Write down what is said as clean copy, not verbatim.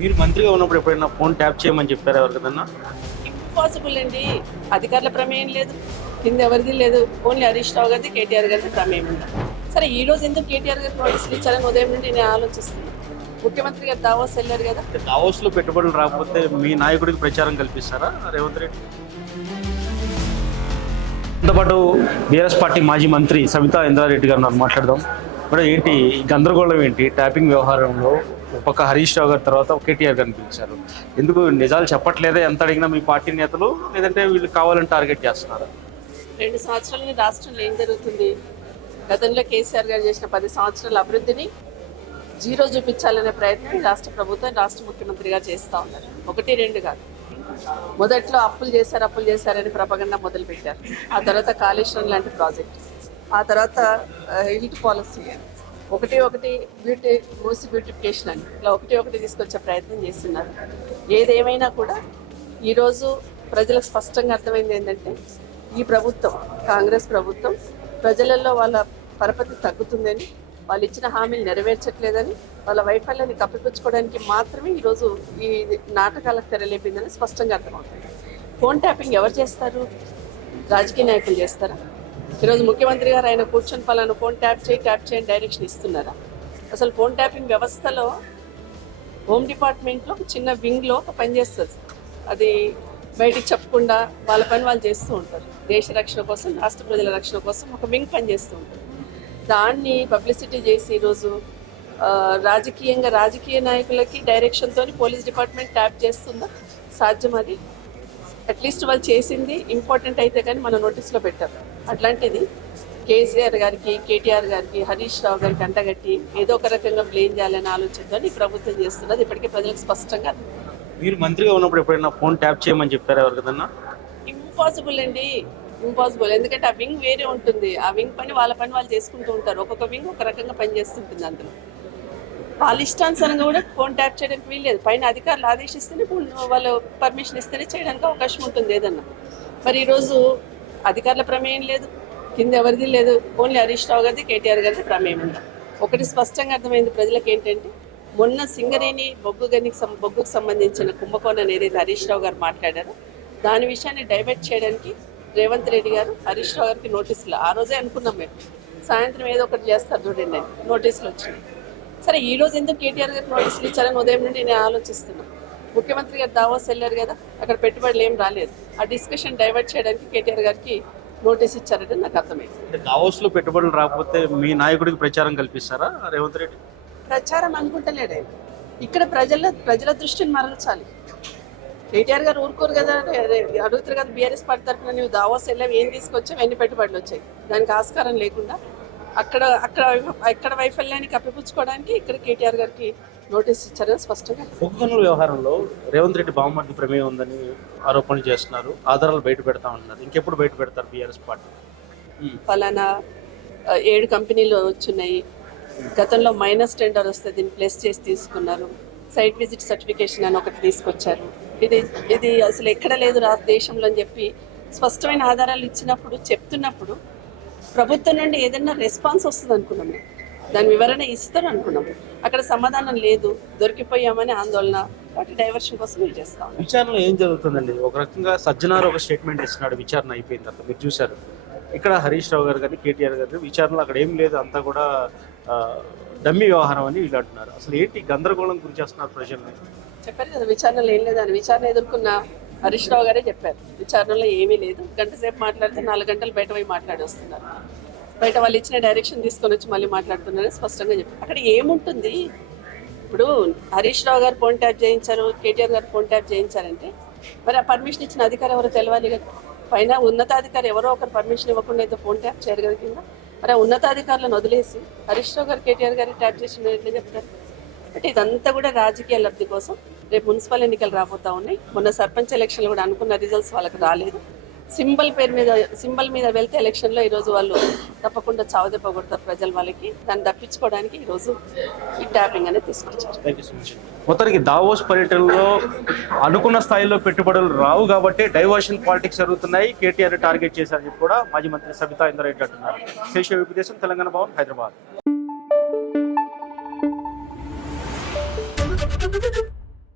మీరు మంత్రిగా ఉన్నప్పుడు ఎప్పుడైనా ఫోన్ ట్యాప్ చేయమని చెప్పారా ఎవరికైనా? ఇంపాసిబుల్ అండి. అధికారుల ప్రమేయం లేదు, కింద ఎవరిది లేదు. ఓన్లీ హరీష్ రావు గారిది, కేటీఆర్ గారిది ప్రమేయం ఉంది. సరే, ఈ రోజు ఎందుకు కేటీఆర్ గారికి నోటీసులు ఇచ్చారని ఉదయం నుండి నేను ఆలోచిస్తున్నాను. ముఖ్యమంత్రి గారు దావోస్ వెళ్ళారు కదా. దావోస్లో పెట్టుబడులు రాకపోతే మీ నాయకుడికి ప్రచారం కల్పిస్తారా రేవంత్ రెడ్డి? దాంతోపాటు బీఆర్ఎస్ పార్టీ మాజీ మంత్రి సబితా ఇంద్రారెడ్డి గారు మాట్లాడదాం. మరి ఏంటి ఈ గందరగోళం ఏంటి? ట్యాపింగ్ వ్యవహారంలో ఒక పక్క హరీష్ రావు గారి తర్వాత కేటీఆర్ గారిని పిలిచారు. ఎందుకు నిజాలు చెప్పట్లేదా? ఎంత అడిగినా మీ పార్టీ నేతలు, లేదంటే వీళ్ళు కావాలని టార్గెట్ చేస్తున్నారా? 2 సంవత్సరాలని రాష్ట్రంలో ఏం జరుగుతుంది? గతంలో కేసీఆర్ గారు చేసిన 10 సంవత్సరాల అభివృద్ధిని జీరో చూపించాలనే ప్రయత్నం రాష్ట్ర ప్రభుత్వం, రాష్ట్ర ముఖ్యమంత్రి గారు చేస్తూ ఉన్నారు. 1, 2 కాదు. మొదట్లో అప్పులు చేశారని ప్రపగండా మొదలుపెట్టారు. ఆ తర్వాత కాళేశ్వరం లాంటి ప్రాజెక్ట్, ఆ తర్వాత హెల్త్ పాలసీ, ఒకటి బ్యూటిఫికేషన్ అని ఇలా ఒకటి తీసుకొచ్చే ప్రయత్నం చేస్తున్నారు. ఏదేమైనా కూడా ఈరోజు ప్రజలకు స్పష్టంగా అర్థమైంది ఏంటంటే, ఈ ప్రభుత్వం, కాంగ్రెస్ ప్రభుత్వం ప్రజలలో వాళ్ళ పరపతి తగ్గుతుందని, వాళ్ళు ఇచ్చిన హామీలు నెరవేర్చట్లేదని, వాళ్ళ వైఫల్యాన్ని కప్పిపుచ్చుకోవడానికి మాత్రమే ఈరోజు ఈ నాటకాలకు తెరలేపిందని స్పష్టంగా అర్థమవుతుంది. ఫోన్ ట్యాపింగ్ ఎవరు చేస్తారు? రాజకీయ నాయకులు చేస్తారా? ఈరోజు ముఖ్యమంత్రి గారు ఆయన కూర్చొని పలానా ఫోన్ ట్యాప్ చేయండి డైరెక్షన్ ఇస్తున్నారా? అసలు ఫోన్ ట్యాపింగ్ వ్యవస్థలో హోమ్ డిపార్ట్మెంట్లో ఒక చిన్న వింగ్లో ఒక పని చేస్తుంది. అది బయటికి చెప్పకుండా వాళ్ళ పని వాళ్ళు చేస్తూ ఉంటారు. దేశ రక్షణ కోసం, రాష్ట్ర ప్రజల రక్షణ కోసం ఒక వింగ్ పని చేస్తూ ఉంటారు. దాన్ని పబ్లిసిటీ చేసి ఈరోజు రాజకీయ నాయకులకి డైరెక్షన్తో పోలీస్ డిపార్ట్మెంట్ ట్యాప్ చేస్తుందా? సాధ్యం అది? అట్లీస్ట్ వాళ్ళు చేసింది ఇంపార్టెంట్ అయితే కానీ మన నోటీస్లో పెట్టారు. అట్లాంటిది కేసీఆర్ గారికి, కేటీఆర్ గారికి, హరీష్ రావు గారికి అంటగట్టి ఏదో ఒక రకంగా బ్లేమ్ చేయాలని ఆలోచనతో ఈ ప్రభుత్వం చేస్తున్నది ఇప్పటికీ ప్రజలకు స్పష్టంగా. మీరు మంత్రిగా ఉన్నప్పుడు ఎప్పుడైనా ఫోన్ ట్యాప్ చేయమని చెప్పారా ఎవరికైనా? ఇంపాసిబుల్ అండి, ఇంపాసిబుల్. ఎందుకంటే ఆ వింగ్ వేరే ఉంటుంది. ఆ వింగ్ వాళ్ళ పని వాళ్ళు చేసుకుంటూ ఉంటారు. ఒక్కొక్క వింగ్ ఒక రకంగా పనిచేస్తుంటుంది. అందులో వాళ్ళ ఇష్టానుసారంగా కూడా ఫోన్ ట్యాప్ చేయడానికి వీల్లేదు. పైన అధికారులు ఆదేశిస్తేనే, వాళ్ళు పర్మిషన్ ఇస్తేనే చేయడానికి అవకాశం ఉంటుంది ఏదన్నా. మరి ఈరోజు అధికారుల ప్రమేయం లేదు, కింద ఎవరిది లేదు. ఓన్లీ హరీష్ రావు గారిది, కేటీఆర్ గారిది ప్రమేయం ఉంది. ఒకటి స్పష్టంగా అర్థమైంది ప్రజలకు ఏంటంటే, మొన్న సింగరేణి బొగ్గుకు సంబంధించిన కుంభకోణం ఏదైతే హరీష్ రావు గారు మాట్లాడారో దాని విషయాన్ని డైవర్ట్ చేయడానికి రేవంత్ రెడ్డి గారు హరీష్ రావు గారికి నోటీసులు, ఆ రోజే అనుకున్నాం మేము, సాయంత్రం ఏదో ఒకటి చేస్తారు చూడండి అని నోటీసులు వచ్చినాయి. సరే, ఈ రోజు ఎందుకు కేటీఆర్ గారికి నోటీసులు ఇచ్చారని ఉదయం నుండి నేను ఆలోచిస్తున్నాను. ముఖ్యమంత్రి గారు దావోస్ వెళ్ళారు కదా, అక్కడ పెట్టుబడులు ఏం రాలేదు. ఆ డిస్కషన్ డైవర్ట్ చేయడానికి కేటీఆర్ గారికి నోటీస్ ఇచ్చారని నాకు అర్థమైంది. దావోస్లో పెట్టుబడులు రాకపోతే మీ నాయకుడికి ప్రచారం కల్పిస్తారా రేవంత్ రెడ్డి? ప్రచారం అనుకుంటలేడు ఆయన. ఇక్కడ ప్రజల దృష్టిని మరల్చాలి. కేటీఆర్ గారు ఊరుకోరు కదా, అడుగుతారు కదా బీఆర్ఎస్ పార్టీ తరఫున, నువ్వు దావోస్ వెళ్ళావు, ఏం తీసుకొచ్చావు, ఎన్ని పెట్టుబడులు వచ్చాయి, దానికి ఆస్కారం లేకుండా అక్కడ వైఫల్యాన్ని కప్పిపుచ్చుకోవడానికి ఇక్కడ కేటీఆర్ గారికి నోటీస్ ఇచ్చారని స్పష్టంగా. బొగ్గు వ్యవహారంలో రేవంత్ రెడ్డి బావమర్ది ప్రమేయం ఉందని ఆరోపణలు చేస్తున్నారు. ఆధారాలు బయట పెడతా ఉన్నారు. ఇంకెప్పుడు బయట పెడతారు బీఆర్ఎస్ పార్టీ? ఫలానా 7 కంపెనీలు వచ్చున్నాయి. గతంలో మైనస్ టెండర్ వస్తే దీన్ని ప్లేస్ చేసి తీసుకున్నారు. సైట్ విజిట్ సర్టిఫికేషన్ అని ఒకటి తీసుకొచ్చారు. ఇది అసలు ఎక్కడ లేదు దేశంలో అని చెప్పి స్పష్టమైన ఆధారాలు ఇచ్చినప్పుడు, చెప్తున్నప్పుడు ప్రభుత్వం నుండి ఏదైనా రెస్పాన్స్ వస్తుంది అనుకున్నాం. దాని వివరణ ఇస్తారు అనుకున్నాం. అక్కడ సమాధానం లేదు, దొరికిపోయామని ఆందోళన, వాటి డైవర్షన్ కోసం మీరు చేస్తాం. విచారణలో ఏం జరుగుతుందండి? ఒక రకంగా సజ్జనార్ ఒక స్టేట్మెంట్ ఇస్తున్నాడు, విచారణ అయిపోయిన తర్వాత మీరు చూశారు. ఇక్కడ హరీష్ రావు గారు కానీ, కేటీఆర్ గారు విచారణలో అక్కడ ఏం లేదు, అంతా కూడా డమ్మీ వ్యవహారం అని వీళ్ళు అంటున్నారు. అసలు ఏంటి గందరగోళం గురి చేస్తున్నారు ప్రజల్ని? చెప్పారు కదా, విచారణలో ఏం లేదని. విచారణ ఎదుర్కొన్న హరీష్ రావు గారే చెప్పారు, విచారణలో ఏమీ లేదు. గంట సేపు మాట్లాడితే 4 గంటలు బయట పోయి మాట్లాడి వస్తున్నారు. బయట వాళ్ళు ఇచ్చిన డైరెక్షన్ తీసుకొని వచ్చి మళ్ళీ మాట్లాడుతున్నారని స్పష్టంగా చెప్పారు. అక్కడ ఏముంటుంది? ఇప్పుడు హరీష్ రావు గారు ఫోన్ ట్యాప్ చేయించారు, కేటీఆర్ గారు ఫోన్ ట్యాప్ చేయించారంటే మరి ఆ పర్మిషన్ ఇచ్చిన అధికారి ఎవరో తెలవాలి కదా. పైన ఉన్నతాధికారి ఎవరో ఒకరు పర్మిషన్ ఇవ్వకుండా అయితే ఫోన్ ట్యాప్ చేయరు కదా కింద. మరి ఆ ఉన్నతాధికారులను వదిలేసి హరీష్ రావు గారు, కేటీఆర్ గారు ట్యాప్ చేసిన ఎట్లా చెప్తారు? అంటే ఇదంతా కూడా రాజకీయ లబ్ధి కోసం. రేపు మున్సిపల్ ఎన్నికలు రాబోతా ఉన్నాయి. మొన్న సర్పంచ్ ఎలక్షన్లు కూడా అనుకున్న రిజల్ట్స్ వాళ్ళకి రాలేదు. సింబల్ మీద వెళ్తే ఎలక్షన్లో ఈరోజు వాళ్ళు తప్పకుండా చావుదెబ్బ కొడతారు ప్రజలు. వాళ్ళకి దాన్ని తప్పించుకోవడానికి ఈరోజు ఈ ట్యాపింగ్ అనేది తీసుకొచ్చారు. మొత్తానికి దావోస్ పర్యటనలో అనుకున్న స్థాయిలో పెట్టుబడులు రావు కాబట్టి డైవర్షన్ పాలిటిక్స్ జరుగుతున్నాయి, కేటీఆర్ టార్గెట్ చేశారని కూడా మాజీ మంత్రి సబితా ఇంద్రారెడ్డి అంటున్నారు. శేష విపదేశం, తెలంగాణ భవన్, హైదరాబాద్.